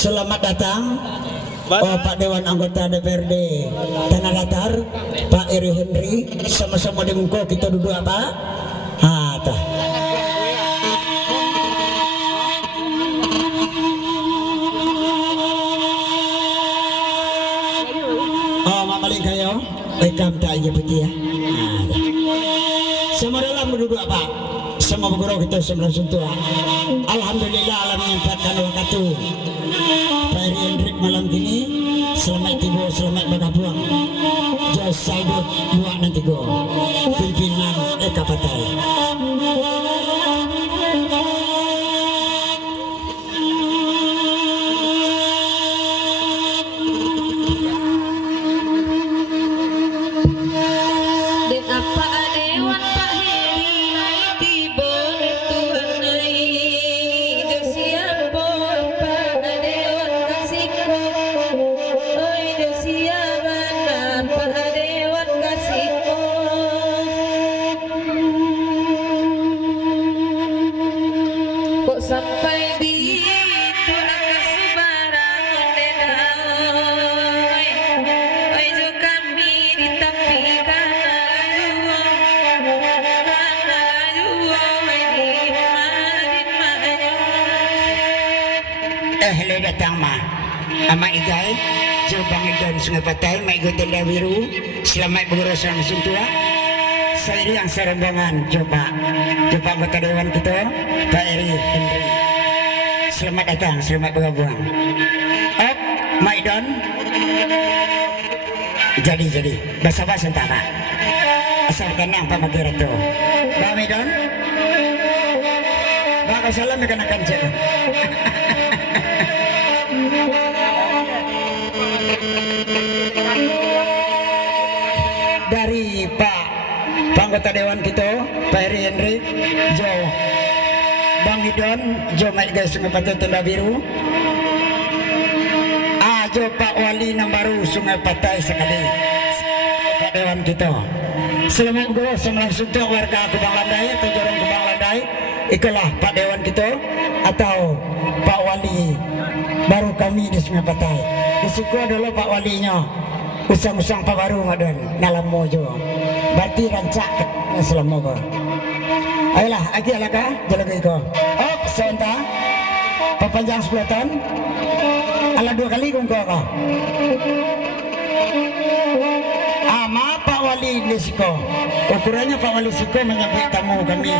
Selamat datang Pak Dewan Anggota DPRD Tanah Datar, Pak Eri Henry, sama-sama di muka kita duduk apa? Oh, mamaling kayo, rekam tak aja peti ya. Semua dalam duduk apa? Semua bergurau kita langsung tua. Alhamdulillah alam menyempatkan waktu Pak Eri Hendrik malam ini. Selamat tiba, selamat bergabung. Jos Saidot buat nanti go pimpinan Eka Patai. Sampai di itu akan sebarang denai, oi jo kami di tepi kanan juo di Hello datang ma ama igai jo bang idon Sungai Patai ma igo tenda biru. Selamat berurusan langsung tua. Saya yang serombongan coba anggota dewan kita Pak Eri Henry. Selamat datang, selamat bergabung. Op, Maidon. Jadi basa-basa entah Pak. Asal tenang Pak Magirato. Pak Maidon. Pak salam ikan akan cek. Dari Pak anggota dewan kita Pak Eri Henry, Jo Bang Idon, Jo Mike guys Sungai Patai Tenda Biru, Jo Pak Wali Nambaru Sungai Patai sekali Pak dewan kita. Selamat guru langsung untuk warga Kubang Landai atau Jorong Kubang Landai, ikalah Pak dewan kita atau Pak Wali baru kami di Sungai Patai. Di situ adalah Pak Walinya usang-usang Pak baru ngadan dalam mojo. Berarti rancak selama ko. Ayolah, lagi alaka, jalan ko. Op, sebentar. Papanjang 10 tahun. Ala 2 kali kung ko. Ama Pak Wali Lisiko. Ukurannya Pak Wali Lisiko menyambut tamu kami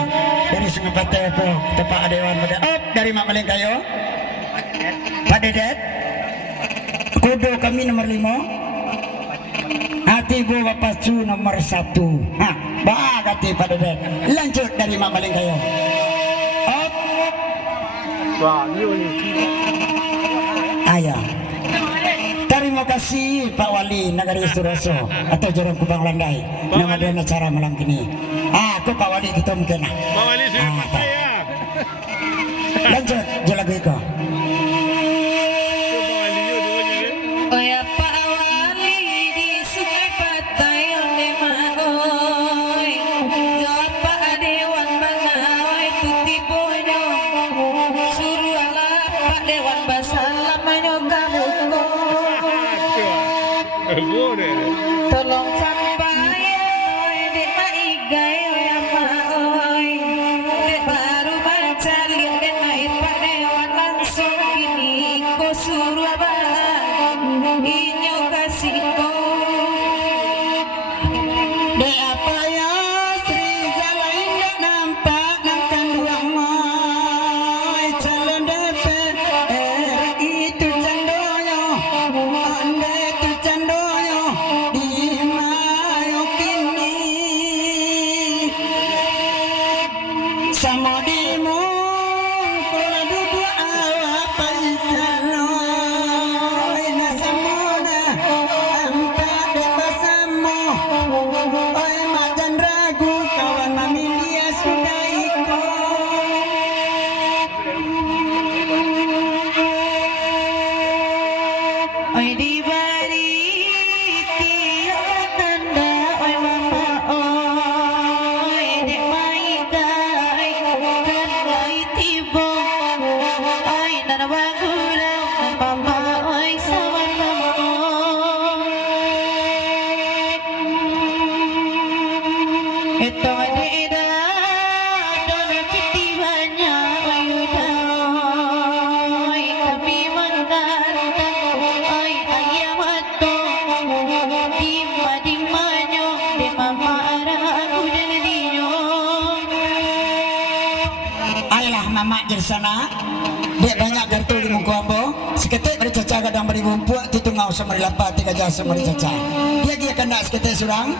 dari Sungai Patai po, Pak Dewan Muda. Op, dari Mak Maling kayo. Pak Dedet. Kudo kami nomor 5. Hati bu Pacu nomor 1. Bagati pada den. Lanjut dari Mak Maling kayo. Op. Ayo. Terima kasih Pak Wali Nagari Suroso atau Jorong Kubang Landai. Nama dia acara malam ini. Aku Pak Wali kita mungkin. Pak Wali siapa ya? Lanjut jelagu iko. Oh ya Pak Wali di Sungai Patai onde maoi. Ya Pak Dewan Bangawai tuti bonyo. Suruh ala Pak Dewan Basalam manyo kamu ko. Tolong sampaian oi dek maigai oi amaoi. Dek baru baca lihat dek mait Pak Dewan langsung kini ko suruh abang. Inyo kasih ko de apa ya Sri Zalain dak nampak nang kanduang moy calon DPR itu candonyo ande itu candonyo di mayo kini sama dimu kula duduk awak paisano. Oi di bari tiada tanda oi mama oi dek mai gai kan oi tibo oi nana bagulau mama oi sawan mama eto eda dona piti banyak oi udah oi kami menggantang oi ayam ato dimanya de mama aku dan dinyo. Ayolah mama di sana. Dek banyak gartu di muka ambo. Seketik beri caca kadang beri bumpuak. Titungau sama di lapat 3 jasa beri caca. Dia kena seketik surang.